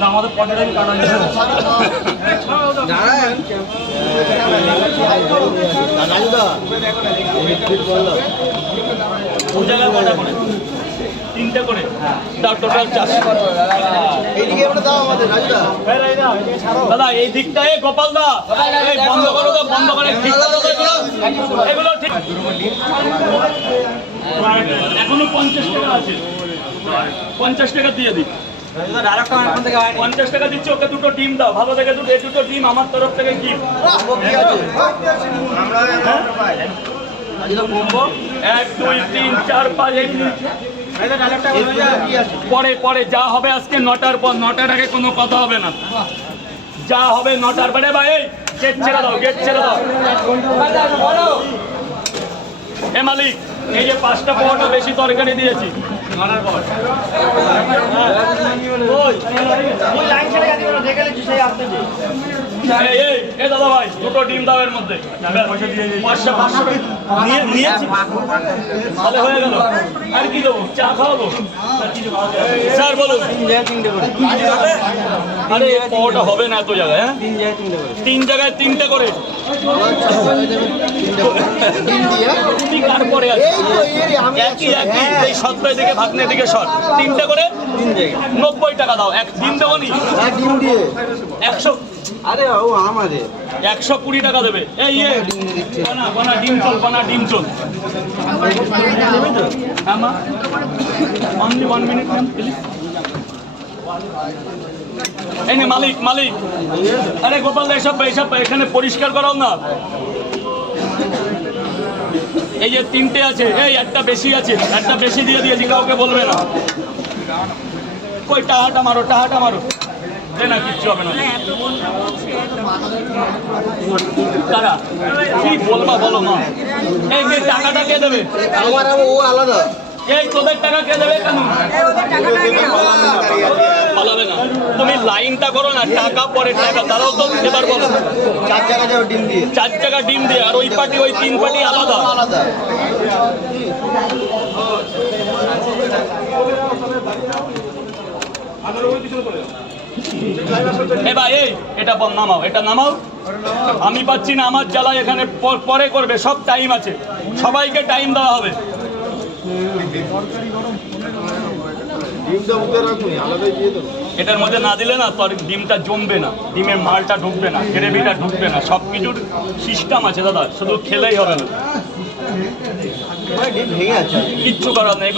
না আমাদের পকেটে কাটা তিনটে করে দাও টোটাল 400 দাদা এই দিকটায় গোপাল দা বন্ধ করো তো বন্ধ করে ঠিক এগুলো ঠিক এখনো 50 টাকা আছে 50 টাকা দিয়ে দিই 50 টাকা দিচ্ছি ওকে দুটো ডিম দাও ভালো থেকে দুটো ডিম আমার তরফ থেকে ডিম 1 2 3 4 5 পরে যা হবে আজকে 9টার পর 9টার আগে কোনো কথা হবে না যা হবে 9টার পরে ভাই গেট ছেড়ে দাও এ মালিক এই যে 5টা পাওয়াটা বেশি তরকারি দিয়েছি দাদা ভাই দুটো ডিম দাও এর মধ্যে ভালো হয়ে গেল আর কি দেবো চা খাওয়াবো স্যার বলুন আরে পাওয়াটা হবে না এত জায়গায় হ্যাঁ 3 জায়গায় 3টে করে কার পরে আছে একই এই সপ্তাহে দিকে ভাগ্নে দিকে সর 3টে করে 90 টাকা দাও এক ডিম দেবো নি 100 আরে ও আমাদের 120 টাকা দেবে এই বানা ডিম চল হ্যাঁ মা অনলি 1 মিনিট ম্যাম প্লিজ এই মালিক আরে গোপাল এসব এখানে পরিষ্কার করাও না এই যে 3টে আছে এই একটা বেশি দিয়ে দিয়েছি কাউকে বলবে না কই টাহাটা মারো না কিচ্ছু হবে না তারা কি বলবা বলো মা এই যে টাকাটা কে দেবে ও আলাদা এই তোদের টাকা কে দেবে কেন পালাবে না তুমি লাইনটা করো না টাকা পরে টাকা তারাও তো এবার বলো 4 জায়গা যাও ডিম দিয়ে 4 জায়গা ডিম দিয়ে আর ওই পার্টি ওই 3 পার্টি আলাদা এটা নামাও আমি পাচ্ছি না আমার জ্বালা এখানে পরে করবে সব টাইম আছে সবাইকে টাইম দেওয়া হবে এটার মধ্যে না দিলে না তোর ডিমটা জমবে না ডিমের মালটা ঢুকবে না গ্রেভিটা ঢুকবে না সব কিছুর সিস্টেম আছে দাদা শুধু খেলেই হবে না কিচ্ছু করার নেই।